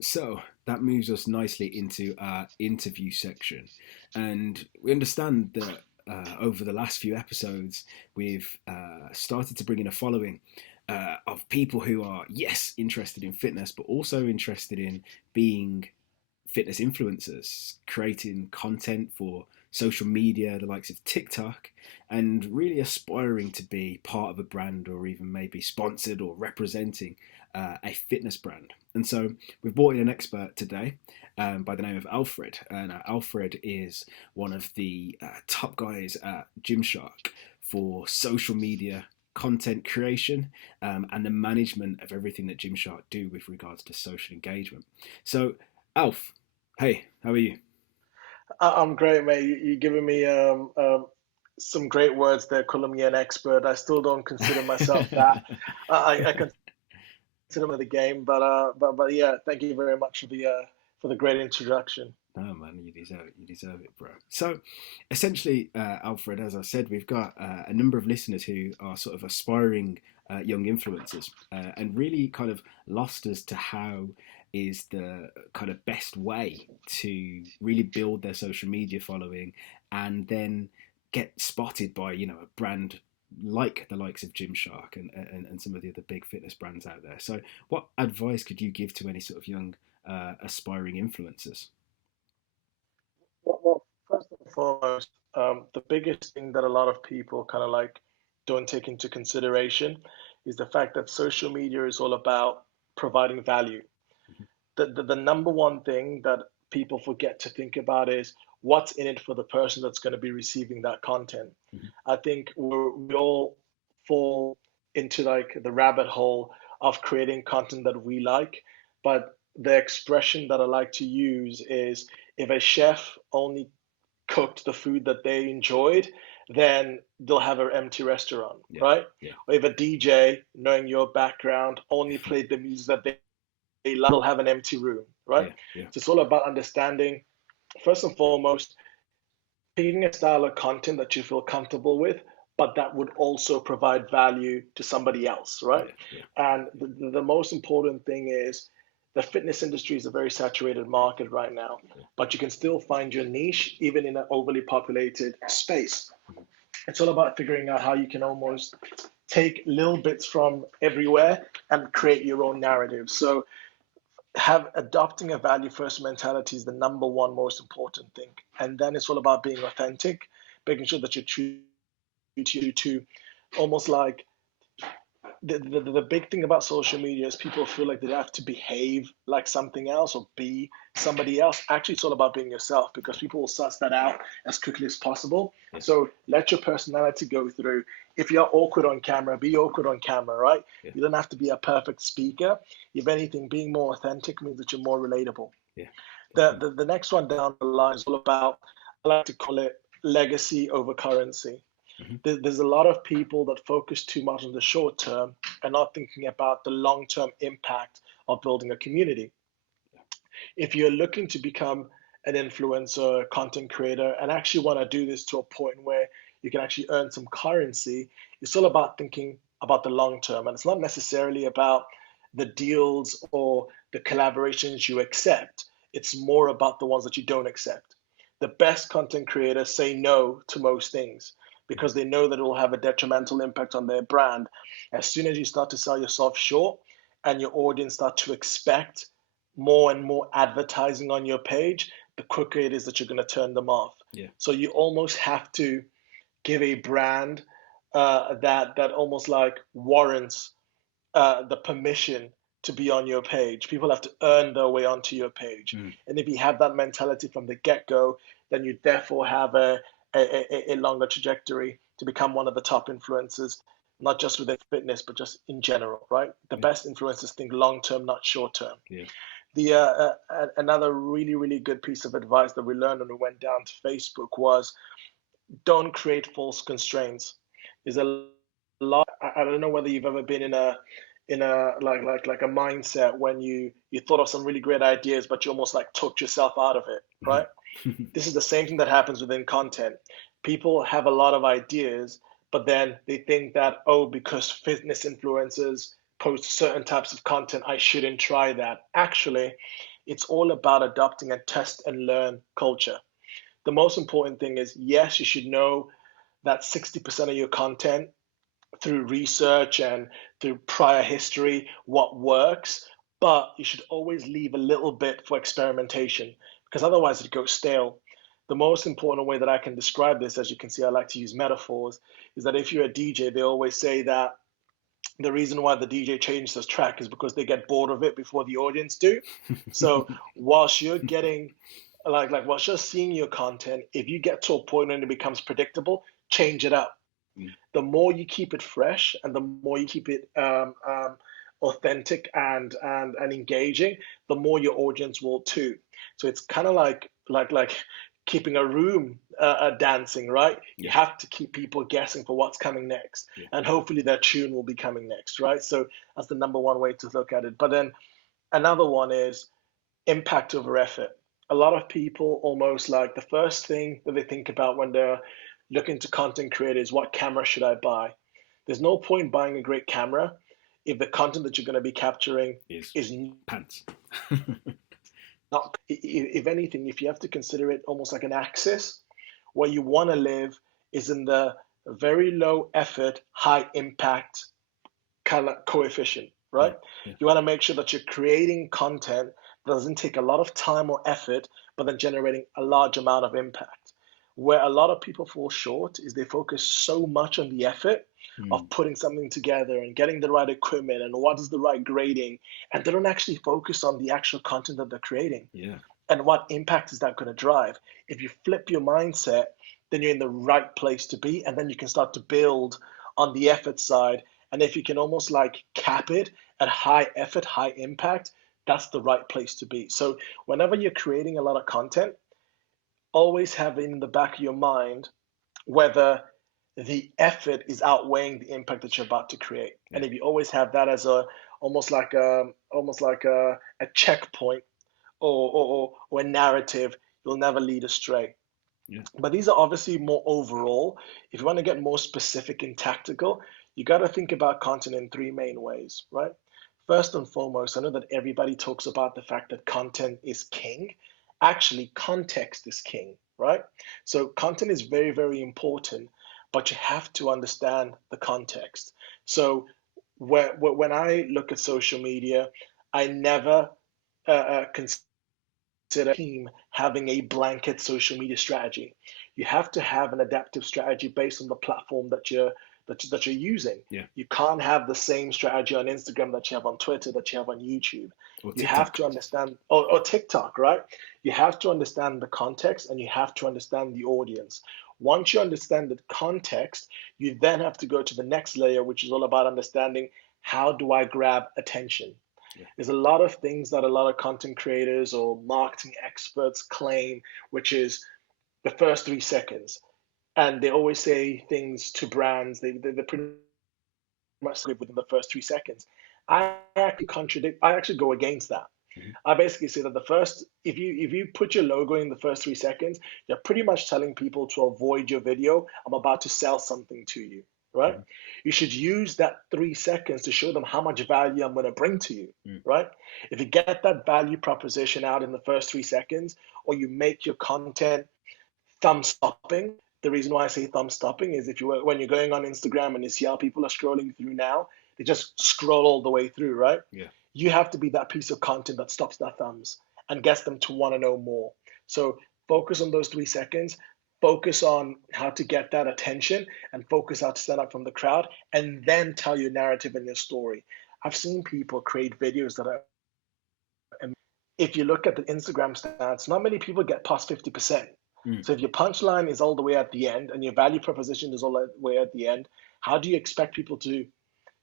So that moves us nicely into our interview section. And we understand that over the last few episodes, we've started to bring in a following of people who are, yes, interested in fitness, but also interested in being fitness influencers, creating content for social media, the likes of TikTok, and really aspiring to be part of a brand or even maybe sponsored or representing a fitness brand. And so we've brought in an expert today by the name of Alfred. And Alfred is one of the top guys at Gymshark for social media content creation and the management of everything that Gymshark do with regards to social engagement. So, Alf, hey, how are you? I'm great, mate. You're giving me some great words there, calling me an expert. I still don't consider myself that. I consider me the game, but yeah, thank you very much for the great introduction. No, man, you deserve it. You deserve it, bro. So, essentially, Alfred, as I said, we've got a number of listeners who are sort of aspiring young influencers and really kind of lost as to how is the kind of best way to really build their social media following and then get spotted by, a brand like the likes of Gymshark and some of the other big fitness brands out there. So, what advice could you give to any sort of young aspiring influencers? Well, first and foremost, the biggest thing that a lot of people kind of like don't take into consideration is the fact that social media is all about providing value. The number one thing that people forget to think about is what's in it for the person that's going to be receiving that content. Mhm. I think we all fall into like the rabbit hole of creating content that we like, but the expression that I like to use is if a chef only cooked the food that they enjoyed, then they'll have an empty restaurant, Yeah, right? yeah, Or if a DJ, knowing your background, only played the music that they love, they'll have an empty room, right? yeah, yeah, So it's all about understanding, first and foremost, picking a style of content that you feel comfortable with, but that would also provide value to somebody else, right? yeah, yeah, And the most important thing is the fitness industry is a very saturated market right now, yeah. but you can still find your niche even in an overly populated space. Mhm. It's all about figuring out how you can almost take little bits from everywhere and create your own narrative. So have adopting a value first mentality is the number one most important thing. And then it's all about being authentic, making sure that you're true to almost like the big thing about social media is people feel like they have to behave like something else or be somebody else. Actually, it's all about being yourself because people will suss that out as quickly as possible. Yeah, So let your personality go through. If you're awkward on camera, be awkward on camera, right? yeah, You don't have to be a perfect speaker. If anything, being more authentic means that you're more relatable. yeah, The, definitely. the, the next one down the line is all about, I like to call it legacy over currency. Hmm. There's a lot of people that focus too much on the short term and not thinking about the long term impact of building a community. If you're looking to become an influencer, content creator, and actually want to do this to a point where you can actually earn some currency, it's all about thinking about the long term. And it's not necessarily about the deals or the collaborations you accept, it's more about the ones that you don't accept. The best content creators say no to most things Hmm. because they know that it will have a detrimental impact on their brand. As soon as you start to sell yourself short and your audience start to expect more and more advertising on your page, the quicker it is that you're going to turn them off. Yeah, So you almost have to give a brand that almost like warrants the permission to be on your page. People have to earn their way onto your page. mm, And if you have that mentality from the get go, then you therefore have a longer trajectory to become one of the top influencers, not just within fitness, but just in general, right? The yeah, best influencers think long term, not short term. yeah, Another really good piece of advice that we learned when we went down to Facebook was don't create false constraints. There's a lot. I don't know whether you've ever been in a like a mindset when you thought of some really great ideas, but you almost like took yourself out of it, mhm. right? This is the same thing that happens within content. People have a lot of ideas, but then they think that, oh, because fitness influencers post certain types of content, I shouldn't try that. Actually, it's all about adopting a test and learn culture. The most important thing is, yes, you should know that 60% of your content through research and through prior history what works, but you should always leave a little bit for experimentation because otherwise it goes stale. The most important way that I can describe this, as you can see, I like to use metaphors, is that if you're a DJ, they always say that the reason why the DJ changes his track is because they get bored of it before the audience do. So whilst you're getting whilst you're seeing your content, if you get to a point when it becomes predictable, change it up. Mm. The more you keep it fresh and the more you keep it authentic and engaging, the more your audience will too. So it's kind of like keeping a room dancing, right? You Yeah. have to keep people guessing for what's coming next, Yeah. and hopefully their tune will be coming next, right? So that's the number one way to look at it. But then another one is impact over effort. A lot of people almost like the first thing that they think about when they're looking to content create is what camera should I buy? There's no point buying a great camera if the content that you're going to be capturing Is is pants. not, if anything, if you have to consider it almost like an axis, where you want to live is in the very low effort, high impact kind of coefficient, Yeah. right? Yeah. You want to make sure that you're creating content that doesn't take a lot of time or effort, but then generating a large amount of impact. Where a lot of people fall short is they focus so much on the effort Mm. of putting something together and getting the right equipment and what is the right grading, and they don't actually focus on the actual content that they're creating Yeah. and what impact is that going to drive. If you flip your mindset, then you're in the right place to be, and then you can start to build on the effort side. And if you can almost like cap it at high effort, high impact, that's the right place to be. So whenever you're creating a lot of content, always have in the back of your mind whether the effort is outweighing the impact that you're about to create. Yeah. And if you always have that as a almost like a checkpoint or a narrative, you'll never lead astray. Yeah. But these are obviously more overall. If you want to get more specific and tactical, you got to think about content in three main ways, right? First and foremost, I know that everybody talks about the fact that content is king. Actually, context is king, right? So, content is very, very important, but you have to understand the context. So, when I look at social media, I never consider team having a blanket social media strategy. You have to have an adaptive strategy based on the platform that you're using. Yeah. You can't have the same strategy on Instagram that you have on Twitter, that you have on YouTube. Or You have TikTok. to understand, or TikTok, right? You have to understand the context and you have to understand the audience. Once you understand the context, you then have to go to the next layer, which is all about understanding how do I grab attention. Yeah. There's a lot of things that a lot of content creators or marketing experts claim, which is the first 3 seconds. And they always say things to brands, they pretty much live within the first 3 seconds. I actually go against that. Mm-hmm. I basically say that if you put your logo in the first 3 seconds, you're pretty much telling people to avoid your video. I'm about to sell something to you, right? Mm-hmm. You should use that 3 seconds to show them how much value I'm going to bring to you, Mm. right? If you get that value proposition out in the first 3 seconds, or you make your content thumb stopping. The reason why I say thumb stopping is if you when you're going on Instagram and you see how people are scrolling through now, they just scroll all the way through, right? Yeah. You have to be that piece of content that stops their thumbs and gets them to want to know more. So focus on those 3 seconds, focus on how to get that attention, and focus how to stand out from the crowd, and then tell your narrative and your story. I've seen people create videos that are, if you look at the Instagram stats, not many people get past 50%. Mm. So if your punchline is all the way at the end and your value proposition is all the way at the end, how do you expect people to?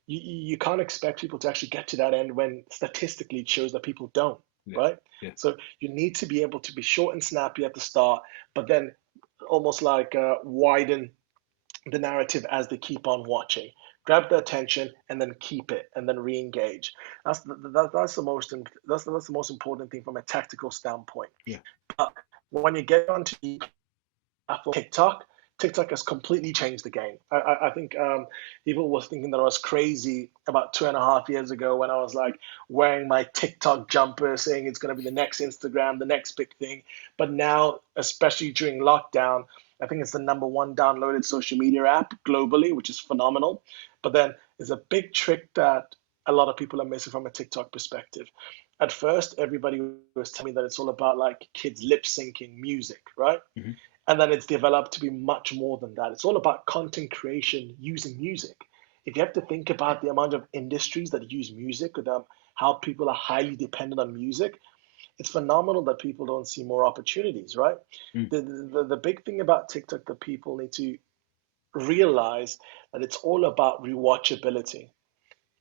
You can't expect people to actually get to that end when statistically it shows that people don't, Yeah. right? Yeah. So you need to be able to be short and snappy at the start, but then almost like widen the narrative as they keep on watching. Grab their attention and then keep it and then re-engage. That's the most important thing from a tactical standpoint. Yeah. But when you get onto platform TikTok, TikTok has completely changed the game. I think people were thinking that I was crazy about 2.5 years ago when I was like wearing my TikTok jumper, saying it's going to be the next Instagram, the next big thing. But now, especially during lockdown, I think it's the number one downloaded social media app globally, which is phenomenal. But then there's a big trick that a lot of people are missing from a TikTok perspective. At first, everybody was telling me that it's all about like kids lip syncing music, right? Hmm. And then it's developed to be much more than that. It's all about content creation using music. If you have to think about the amount of industries that use music, or how people are highly dependent on music, it's phenomenal that people don't see more opportunities, right? Mm. The big thing about TikTok that people need to realize that it's all about rewatchability.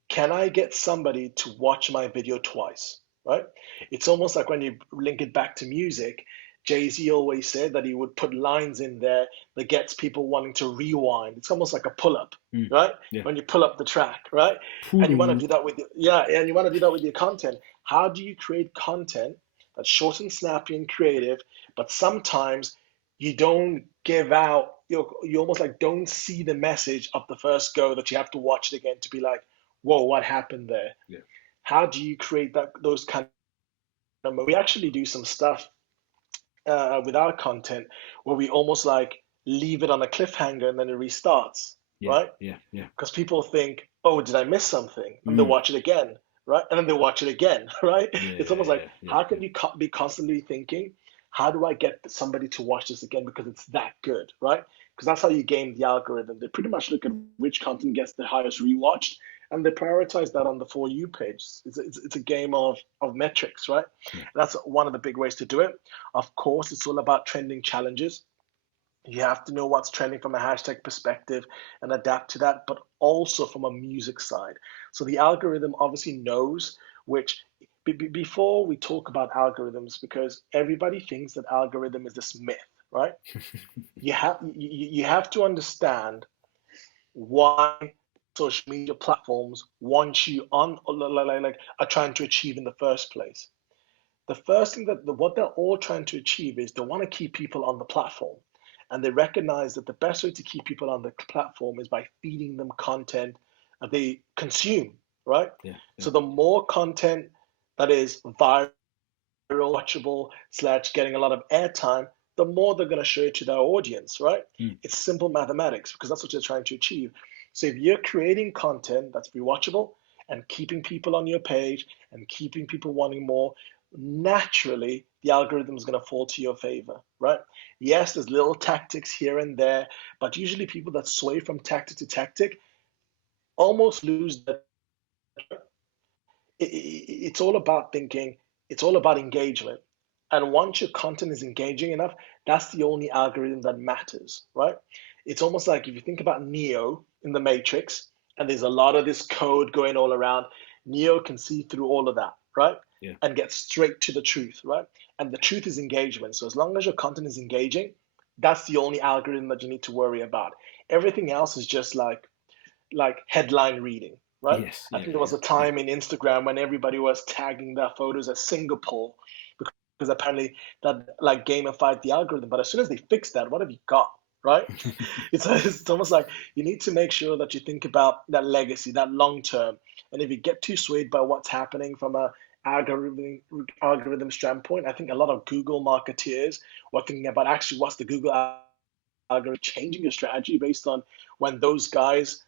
Can I get somebody to watch my video twice? Right? It's almost like when you link it back to music, Jay-Z always said that he would put lines in there that gets people wanting to rewind. It's almost like a pull-up, Mm. right? Yeah. When you pull up the track, right? And you want to Pull. do that with yeah, and you want to do that with your content. How do you create content that's short and snappy and creative, but sometimes you don't give out, you almost like don't see the message of the first go, that you have to watch it again to be like, whoa, what happened there? Yeah. How do you create those kind of? We actually do some stuff with our content where we almost like leave it on a cliffhanger and then it restarts, Yeah. right? Yeah. Yeah. Because people think, oh, did I miss something? And they Mm. watch it again, right? And then they watch it again, right? Yeah. It's almost like, Yeah. Yeah. how Yeah. can you be constantly thinking, how do I get somebody to watch this again because it's that good, right? Because that's how you game the algorithm. They pretty much look at which content gets the highest rewatched, and they prioritize that on the For You page. It's a game of metrics, right? Yeah. And that's one of the big ways to do it. Of course, it's all about trending challenges. You have to know what's trending from a hashtag perspective and adapt to that, but also from a music side. So the algorithm obviously knows which. Before we talk about algorithms, because everybody thinks that algorithm is this myth, right? You have to understand why social media platforms want you on, like are trying to achieve in the first place. The first thing that what they're all trying to achieve is they want to keep people on the platform, and they recognize that the best way to keep people on the platform is by feeding them content that they consume, right? Yeah. Yeah. So the more content that is viral, watchable, slash getting a lot of airtime, the more they're going to show it to their audience, right? Mm. It's simple mathematics because that's what you're trying to achieve. So if you're creating content that's rewatchable and keeping people on your page and keeping people wanting more, naturally the algorithm is going to fall to your favor, right? Yes, there's little tactics here and there, but usually people that sway from tactic to tactic almost lose that. It's all about thinking, it's all about engagement. And once your content is engaging enough, that's the only algorithm that matters, right? It's almost like if you think about Neo in the Matrix, and there's a lot of this code going all around, Neo can see through all of that, right? Yeah. And get straight to the truth, right? And the truth is engagement. So as long as your content is engaging, that's the only algorithm that you need to worry about. Everything else is just like headline reading, right? Yes. I Yeah. think there was Yeah. a Yeah. time in Instagram when everybody was tagging their photos as Singapore because apparently that like gamified the algorithm. But as soon as they fix that, what have you got, right? It's almost like you need to make sure that you think about that legacy, that long term. And if you get too swayed by what's happening from a algorithm standpoint, I think a lot of Google marketeers were thinking about actually what's the Google algorithm, changing your strategy based on when those guys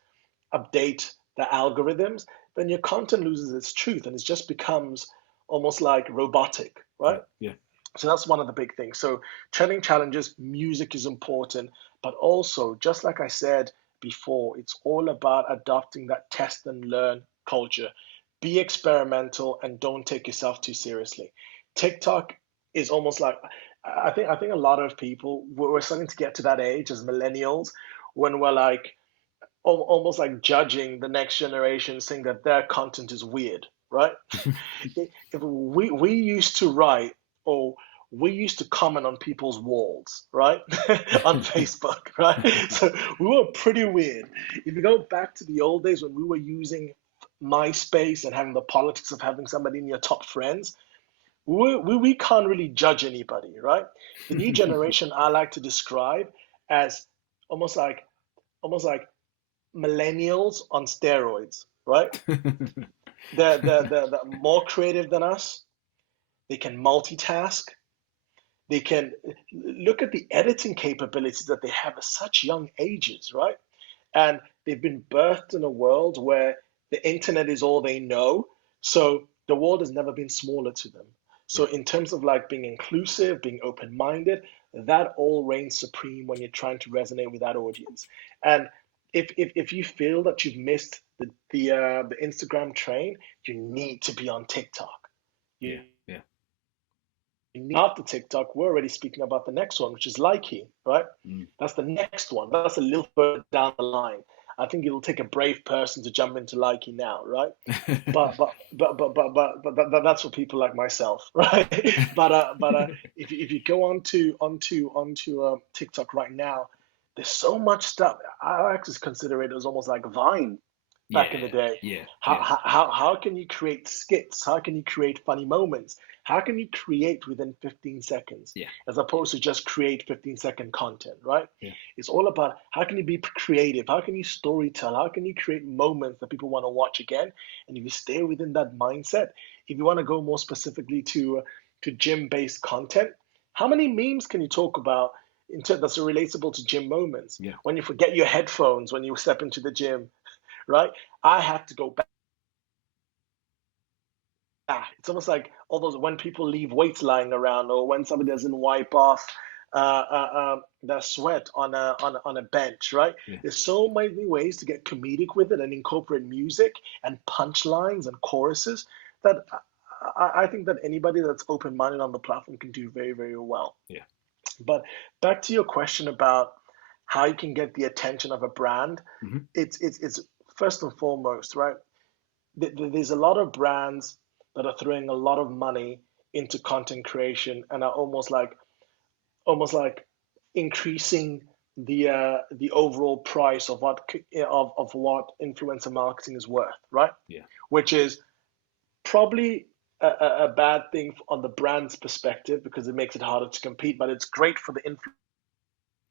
update the algorithms, then your content loses its truth and it just becomes almost like robotic, Yeah. right? Yeah. So that's one of the big things. So trending challenges, music is important, but also, just like I said before, it's all about adopting that test and learn culture. Be experimental and don't take yourself too seriously. TikTok is almost like I think a lot of people we're starting to get to that age as millennials when we're like almost like judging the next generation, saying that their content is weird, right? If we used to write or we used to comment on people's walls, right? On Facebook, right? So we were pretty weird. If you go back to the old days when we were using MySpace and having the politics of having somebody in your top friends, we can't really judge anybody, right? The new generation I like to describe as almost like almost like millennials on steroids, right? They're more creative than us. They can multitask. They can look at the editing capabilities that they have at such young ages, right? And they've been birthed in a world where the internet is all they know. So the world has never been smaller to them. So Yeah, in terms of like being inclusive, being open-minded, that all reigns supreme when you're trying to resonate with that audience. And if you feel that you've missed the Instagram train, you need to be on TikTok. yeah, You yeah, After TikTok, we're already speaking about the next one, which is Likey, right? mm. That's the next one. That's a little further down the line. I think it'll take a brave person to jump into Likey now, right? But that's for people like myself, right? But if you go onto TikTok right now, there's so much stuff. I actually consider it as almost like Vine back in the Yeah, day. yeah, How, yeah, how, how can you create skits? How can you create funny moments? How can you create within 15 seconds yeah, as opposed to just create 15-second content, right? yeah, It's all about how can you be creative? How can you storytell? How can you create moments that people want to watch again? And if you stay within that mindset, if you want to go more specifically to gym-based content, how many memes can you talk about that's relatable to gym moments? yeah, When you forget your headphones when you step into the gym, right? I have to go back. It's almost like all those when people leave weights lying around, or when somebody doesn't wipe off their sweat on a bench, right? yeah, There's so many ways to get comedic with it and incorporate music and punchlines and choruses that I think that anybody that's open-minded on the platform can do very, very well. yeah. But back to your question about how you can get the attention of a brand, Hmm. it's first and foremost, right? There's a lot of brands that are throwing a lot of money into content creation and are almost like increasing the overall price of what influencer marketing is worth, right? Yeah, Which is probably a bad thing on the brand's perspective because it makes it harder to compete, but it's great for the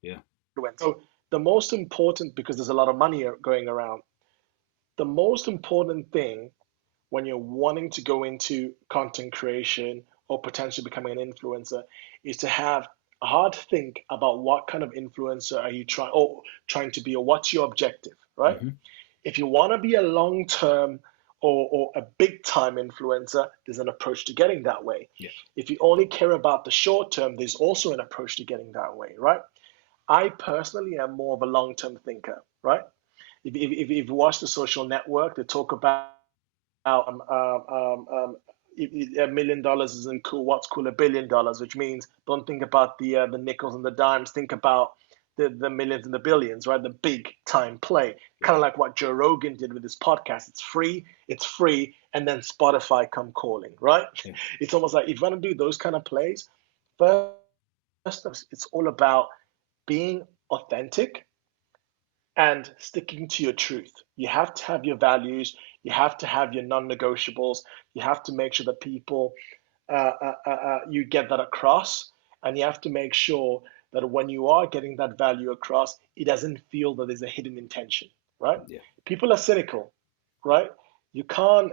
yeah, influencer. So the most important, because there's a lot of money going around, the most important thing when you're wanting to go into content creation or potentially becoming an influencer is to have a hard think about what kind of influencer are you trying to be, or what's your objective, right? hmm, If you want to be a long term or a big time influencer, there's an approach to getting that way. yeah, If you only care about the short term, there's also an approach to getting that way, right? I personally am more of a long term thinker, right? If you watch The Social Network, they talk about $1 million isn't cool. What's cool? $1 billion, which means don't think about the nickels and the dimes. Think about the millions and the billions, right? The big time play, yeah, kind of like what Joe Rogan did with his podcast. It's free, and then Spotify come calling, right? yeah, It's almost like if you want to do those kind of plays, first, it's all about being authentic and sticking to your truth. You have to have your values, you have to have your non negotiables, you have to make sure that you get that across, and you have to make sure that when you are getting that value across, it doesn't feel that there's a hidden intention, right? yeah, People are cynical, right? You can't,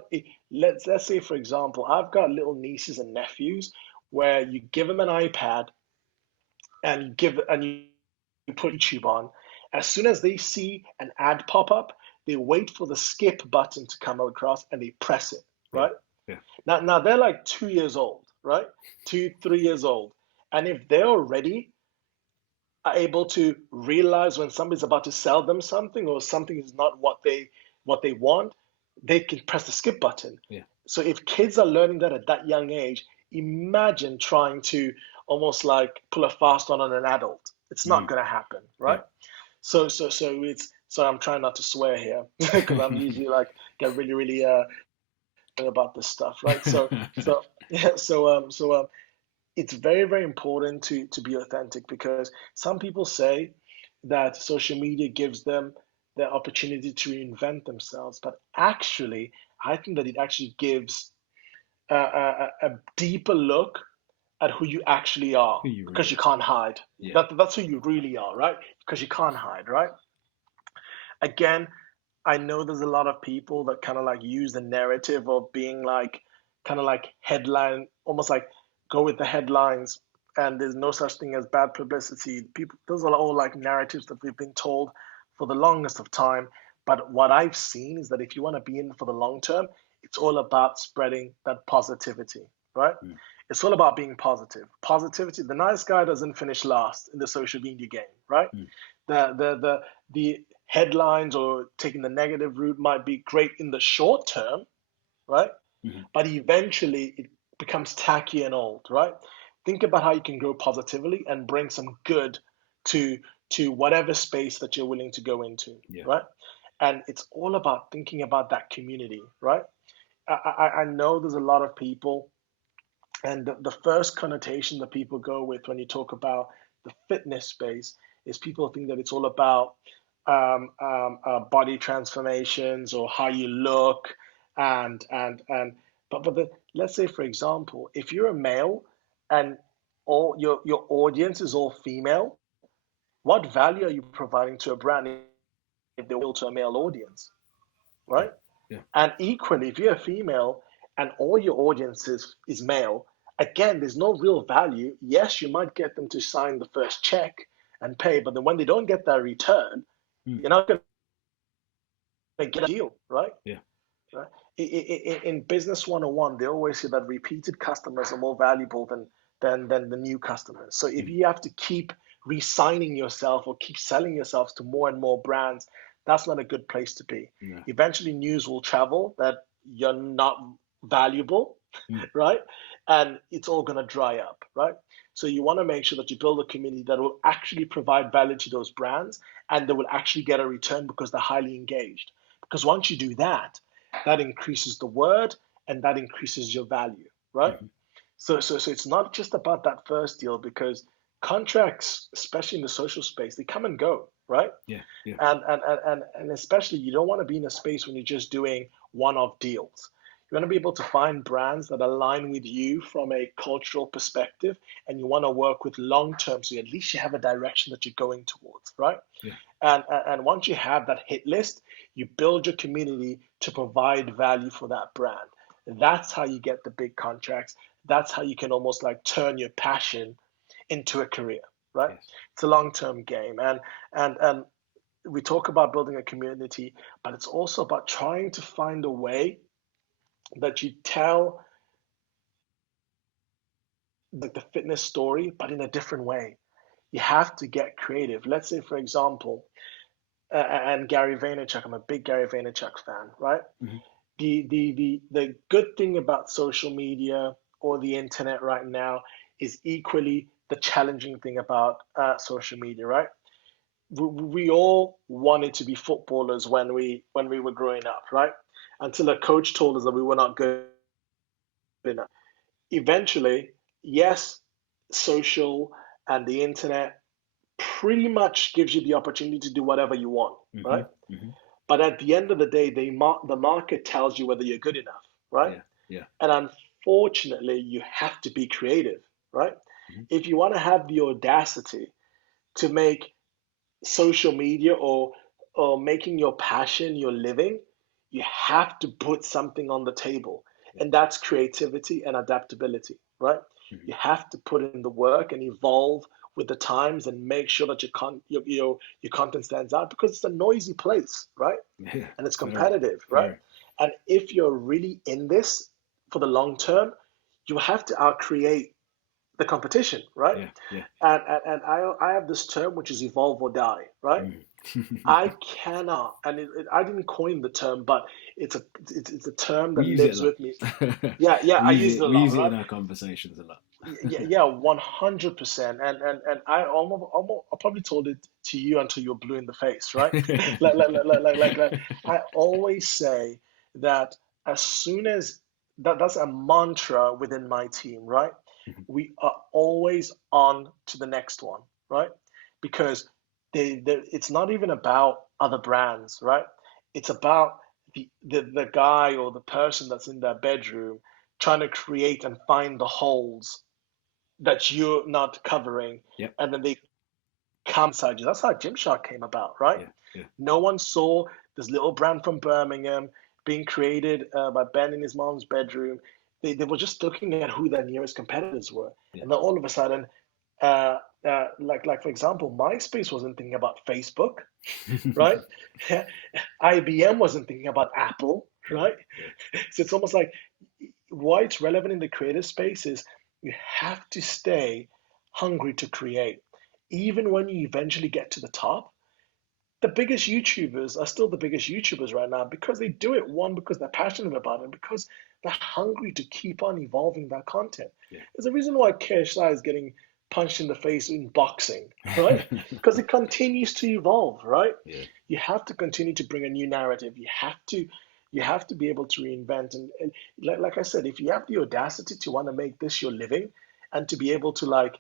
let's say, for example, I've got little nieces and nephews where you give them an iPad and you put YouTube on. As soon as they see an ad pop up, they wait for the skip button to come across and they press it, yeah, right? yeah, Now they're like 2 years old, right? 3 years old. And if they're already able to realize when somebody's about to sell them something or something is not what they want, they can press the skip button. yeah, So if kids are learning that at that young age, imagine trying to almost like pull a fast one on an adult. It's not mm, going to happen, yeah. right? So I'm trying not to swear here because I'm usually like get really really about this stuff, right? So yeah, it's very very important to be authentic because some people say that social media gives them the opportunity to reinvent themselves, but actually I think that it actually gives a deeper look at who you actually are Who you because really you are. can't hide. Yeah. That's who you really are, right? Because you can't hide, right? Again, I know there's a lot of people that kind of like use the narrative of being like kind of like headline, almost like go with the headlines, and there's no such thing as bad publicity. People, those are all like narratives that we've been told for the longest of time. But what I've seen is that if you want to be in for the long term, it's all about spreading that positivity, right? Mm. It's all about being positive. Positivity. The nice guy doesn't finish last in the social media game, right? Mm. The headlines or taking the negative route might be great in the short term, right? Mm-hmm. But eventually it becomes tacky and old, right? Think about how you can grow positively and bring some good to whatever space that you're willing to go into, Yeah. right? And it's all about thinking about that community, right? I know there's a lot of people, and the first connotation that people go with when you talk about the fitness space is people think that it's all about body transformations or how you look, and but let's say for example, if you're a male and all your audience is all female, what value are you providing to a brand if they're all to a male audience, Yeah. right? Yeah. And equally, if you're a female and all your audience is male, again, there's no real value. Yes, you might get them to sign the first check and pay, but then when they don't get that return, Mm. you're not going to get a deal, right? Yeah. Right? In Business 101, they always say that repeated customers are more valuable than the new customers. So if Mm. you have to keep re-signing yourself or keep selling yourselves to more and more brands, that's not a good place to be. No. Eventually, news will travel that you're not valuable, Mm. right? And it's all going to dry up, right? So you want to make sure that you build a community that will actually provide value to those brands and they will actually get a return because they're highly engaged. Because once you do that, that increases the word and that increases your value, right? Mm-hmm. So it's not just about that first deal because contracts, especially in the social space, they come and go, right? Yeah. Yeah. And especially you don't want to be in a space when you're just doing one-off deals. You want to be able to find brands that align with you from a cultural perspective, and you want to work with long term, so at least you have a direction that you're going towards, right? Yeah. And once you have that hit list, you build your community to provide value for that brand. That's how you get the big contracts. That's how you can almost like turn your passion into a career, right? Yes. It's a long-term game, and we talk about building a community, but it's also about trying to find a way that you tell like the fitness story, but in a different way. You have to get creative. Let's say, for example, and Gary Vaynerchuk. I'm a big Gary Vaynerchuk fan, right? Mm-hmm. The good thing about social media or the internet right now is equally the challenging thing about social media, right? We all wanted to be footballers when we were growing up, right? Until a coach told us that we were not good enough. Eventually, yes, social and the internet pretty much gives you the opportunity to do whatever you want, Mm-hmm. right? Mm-hmm. But at the end of the day, the market tells you whether you're good enough, right? Yeah. Yeah. And unfortunately, you have to be creative, right? Mm-hmm. If you want to have the audacity to make social media or making your passion your living, you have to put something on the table. Yeah. And that's creativity and adaptability, right? Mm-hmm. You have to put in the work and evolve with the times and make sure that your content stands out because it's a noisy place, right? Yeah. And it's It's very, competitive, right? very. And if you're really in this for the long term, you have to outcreate the competition, right? Yeah. Yeah. And I have this term which is evolve or die, right? Mm. I cannot, and I didn't coin the term, but it's a term We that use it a lives lot. with me. Yeah, yeah, we I use use it it. a We lot, use it right? in our conversations a lot. Yeah, yeah, 100%. And I almost I probably told it to you until you were blue in the face, right? Like I always say that as soon as that's a mantra within my team, right? Mhm. We are always on to the next one, right? Because it's not even about other brands, right? It's about the guy or the person that's in their bedroom trying to create and find the holes that you're not covering, Yep. and then they come inside you. That's how Gymshark came about, right? Yeah. Yeah. No one saw this little brand from Birmingham being created by Ben in his mom's bedroom. They were just looking at who their nearest competitors were, Yeah. and then all of a sudden, uh, like for example, MySpace wasn't thinking about Facebook, right? IBM wasn't thinking about Apple, Yeah. right? Yeah. So it's almost like why it's relevant in the creative space is you have to stay hungry to create. Even when you eventually get to the top, the biggest YouTubers are still the biggest YouTubers right now because they do it, one, because they're passionate about it, because they're hungry to keep on evolving their content. Yeah. There's a reason why KSI is getting punched in the face in boxing, right? Because it continues to evolve, right? Yeah. You have to continue to bring a new narrative. You have to be able to reinvent. And like I said, if you have the audacity to want to make this your living and to be able to like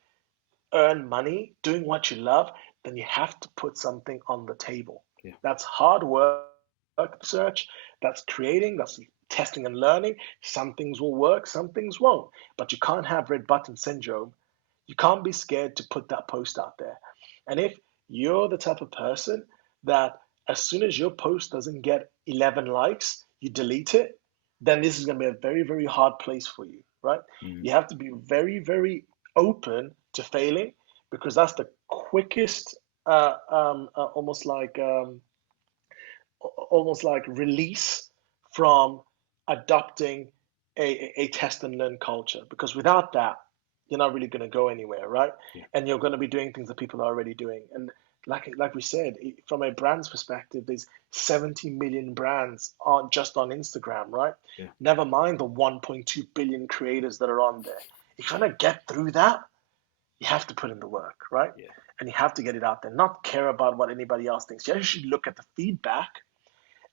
earn money doing what you love, then you have to put something on the table. Yeah. That's hard work, research, that's creating, that's testing and learning. Some things will work, some things won't. But you can't have red button syndrome. You can't be scared to put that post out there. And if you're the type of person that as soon as your post doesn't get 11 likes, you delete it, then this is going to be a very, very hard place for you, right? Mm. You have to be very, very open to failing because that's the quickest, almost like release from adopting a test and learn culture. Because without that, you're not really going to go anywhere, right? Yeah. And you're going to be doing things that people are already doing. And like we said, from a brand's perspective, there's 70 million brands on just on Instagram, right? Yeah. Never mind the 1.2 billion creators that are on there. If you want to get through that, you have to put in the work, right? Yeah. And you have to get it out there, not care about what anybody else thinks. You should look at the feedback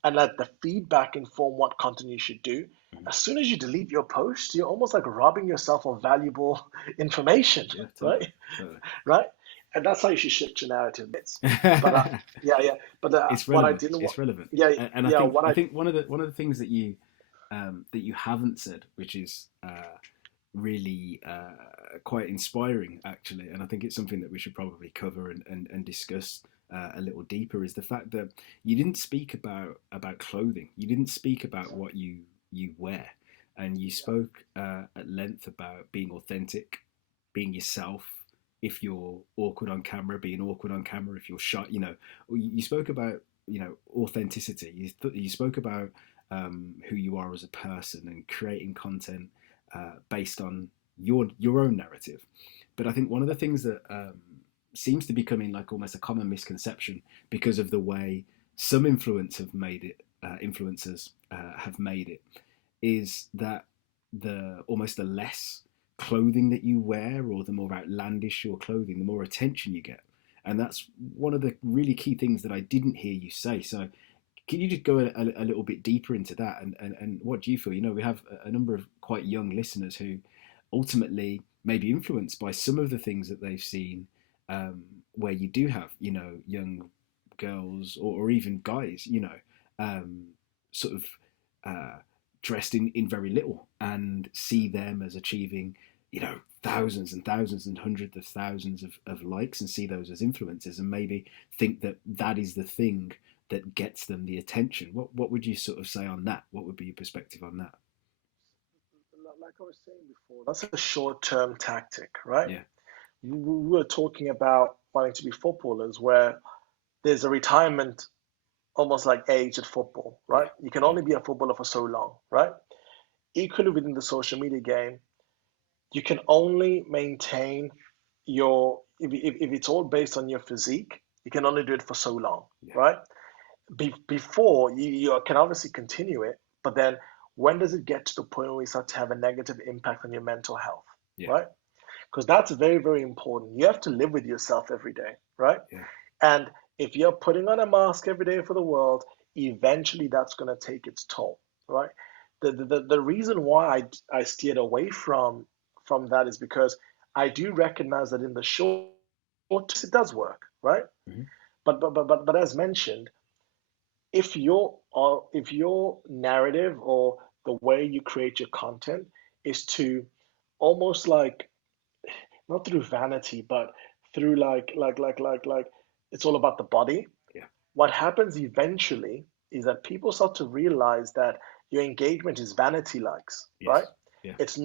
and let the feedback inform what content you should do. Mhm. As soon as you delete your post, you're almost like robbing yourself of valuable information, Yeah. Totally. right? Totally. Right? And that's how you should shift your narrative. But yeah, yeah. But It's what I relevant. didn't want, It's relevant. yeah, And I yeah. think What I I think one of the things that you haven't said, which is really quite inspiring, actually, and I think it's something that we should probably cover and discuss a little deeper, is the fact that you didn't speak about clothing. You didn't speak about what you wear, and you spoke at length about being authentic, being yourself. If you're awkward on camera, being awkward on camera. If you're shy, you spoke about authenticity. You spoke about who you are as a person and creating content based on your own narrative. But I think one of the things that seems to be becoming like almost a common misconception because of the way some influencers have made it is that the less clothing that you wear or the more outlandish your clothing, the more attention you get. And that's one of the really key things that I didn't hear you say. So can you just go a little bit deeper into that? And what do you feel? We have a number of quite young listeners who ultimately may be influenced by some of the things that they've seen, where you do have, young girls or even guys, sort of uh, dressed in very little and see them as achieving, thousands and thousands and hundreds of thousands of likes and see those as influencers and maybe think that that is the thing that gets them the attention. What would you sort of say on that? What would be your perspective on that? like I was saying before, that's a short-term tactic, right? Yeah, We were talking about wanting to be footballers, where there's a retirement almost like age at football, yeah, right? You can yeah, only be a footballer for so long, right? Equally within the social media game, you can only maintain if it's all based on your physique, you can only do it for so long, yeah, right? Before you can obviously continue it, but then when does it get to the point where you start to have a negative impact on your mental health, yeah, right? Because that's very, very important. You have to live with yourself every day, right? yeah, And if you're putting on a mask every day for the world, eventually that's going to take its toll, right? The reason why I steered away from that is because I do recognize that in the short it does work, right? mm-hmm. But as mentioned, if your narrative or the way you create your content is to almost like not through vanity, but through it's all about the body. Yeah. What happens eventually is that people start to realize that your engagement is vanity likes, right? Yes. Yeah. It's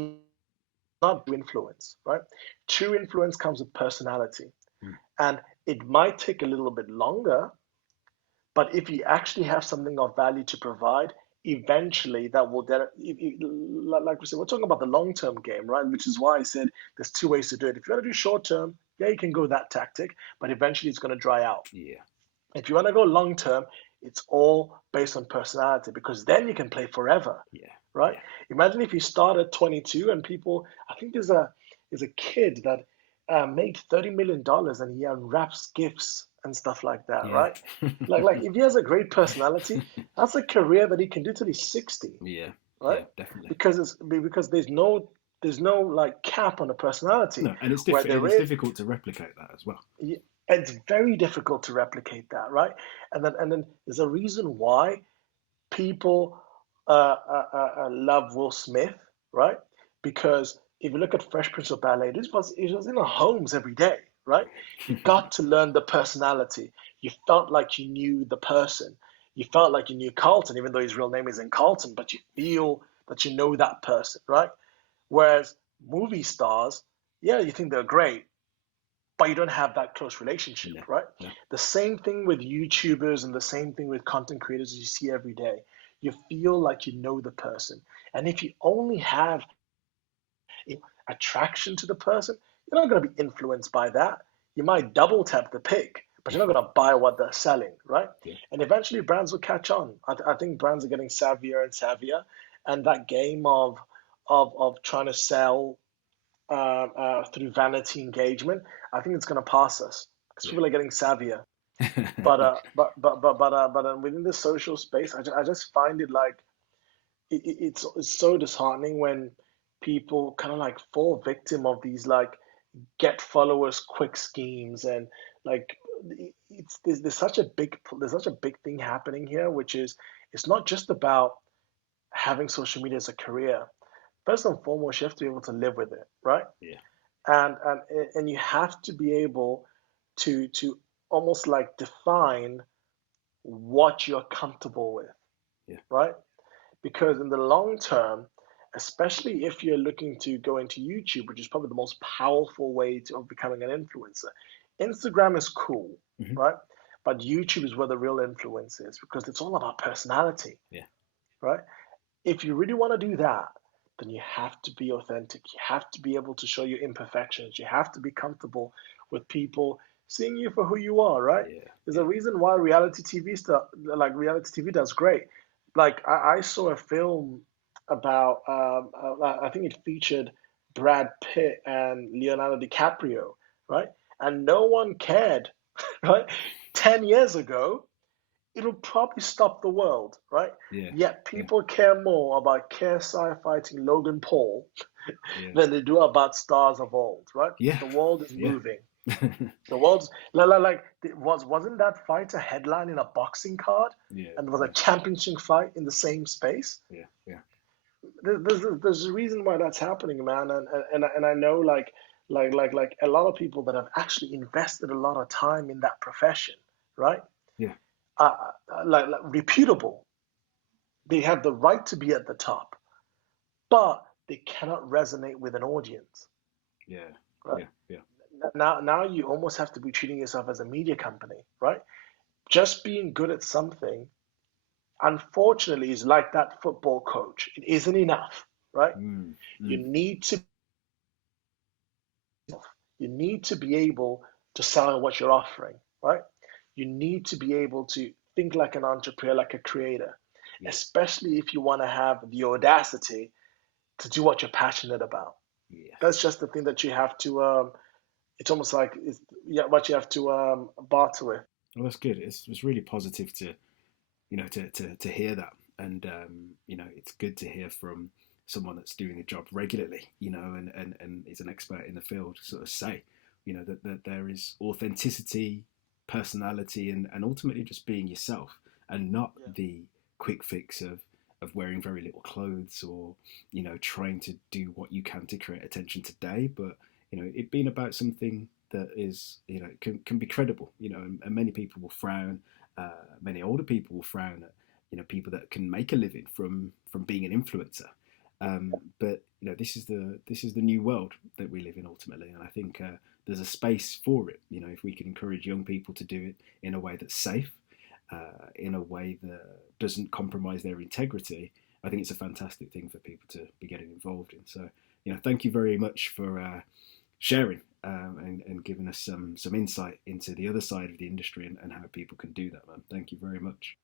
not true influence, right? True influence comes with personality. Mm. And it might take a little bit longer, but if you actually have something of value to provide, eventually that will then, like we said, we're talking about the long term game, right? Which is why I said there's two ways to do it. If you want to do short term, yeah, you can go that tactic, but eventually it's going to dry out. Yeah. If you want to go long term, it's all based on personality because then you can play forever, Yeah. right? Yeah. Imagine if you start at 22 and people, I think there's a kid that made $30 million and he unwraps gifts and stuff like that, Yeah. right? Like if he has a great personality, that's a career that he can do till he's 60, Yeah. right? Yeah. Definitely. Because there's no like cap on the personality No, and where and there it's is. difficult to replicate that as well. It's very difficult to replicate that, right? And then there's a reason why people love Will Smith, right? Because if you look at Fresh Prince of Bel Air, it was in our homes every day, right? You got to learn the personality. You felt like you knew the person. You felt like you knew Carlton, even though his real name isn't Carlton, but you feel that you know that person, right? Whereas movie stars, yeah, you think they're great, but you don't have that close relationship, No. right? No. The same thing with YouTubers and the same thing with content creators you see every day. You feel like you know the person. And if you only have attraction to the person, you're not going to be influenced by that. You might double tap the pic, but you're not going to buy what they're selling, right? Yeah. And eventually brands will catch on. I think brands are getting savvier and savvier. And that game of trying to sell through vanity engagement, I think it's going to pass us because Yeah. people are getting savvier. But within the social space, I just find it like it's so disheartening when people kind of like fall victim of these like get followers quick schemes and like there's such a big thing happening here, which is it's not just about having social media as a career. First and foremost, you have to be able to live with it, right? Yeah. And you have to be able to almost like define what you're comfortable with, Yeah. right? Because in the long term, especially if you're looking to go into YouTube, which is probably the most powerful way of becoming an influencer, Instagram is cool, Hmm. right? But YouTube is where the real influence is because it's all about personality, Yeah. right? If you really want to do that, then you have to be authentic. You have to be able to show your imperfections. You have to be comfortable with people seeing you for who you are, right? Yeah. There's a Yeah. reason why reality TV stuff, like reality TV, does great. Like I saw a film about, I think it featured Brad Pitt and Leonardo DiCaprio, right? And no one cared, right? 10 years ago, it'll probably stop the world, right? Yeah. Yet Yeah. people care more about KSI fighting Logan Paul Yeah. than they do about stars of old, right? Yeah. The world is Yeah. moving. The world's like wasn't that fight a headline in a boxing card, Yeah. and there was a Yeah. championship fight in the same space? Yeah. Yeah. There's a reason why that's happening, man, and I know like a lot of people that have actually invested a lot of time in that profession, right? Yeah. Like reputable. They have the right to be at the top, but they cannot resonate with an audience. Yeah. Right? Yeah. Yeah. Now you almost have to be treating yourself as a media company, right? Just being good at something, unfortunately, is like that football coach. It isn't enough, right? Mm. You Mm. need to you need to be able to sell what you're offering, right? You need to be able to think like an entrepreneur, like a creator, Yeah. especially if you want to have the audacity to do what you're passionate about. Yes. That's just the thing that you have to. It's almost like it's yeah, what you have to barter with. Well, that's good. It's really positive to to hear that, and it's good to hear from someone that's doing a job regularly, and is an expert in the field, sort of say, that there is authenticity, personality, and ultimately just being yourself, and not Yeah, the quick fix of wearing very little clothes or trying to do what you can to create attention today, but it being about something that is, can be credible, and many people will frown, many older people will frown at, people that can make a living from being an influencer. But this is the new world that we live in ultimately, and I think there's a space for it. If we can encourage young people to do it in a way that's safe, in a way that doesn't compromise their integrity, I think it's a fantastic thing for people to be getting involved in. So, thank you very much for sharing, and giving us some insight into the other side of the industry, and how people can do that, man. Thank you very much.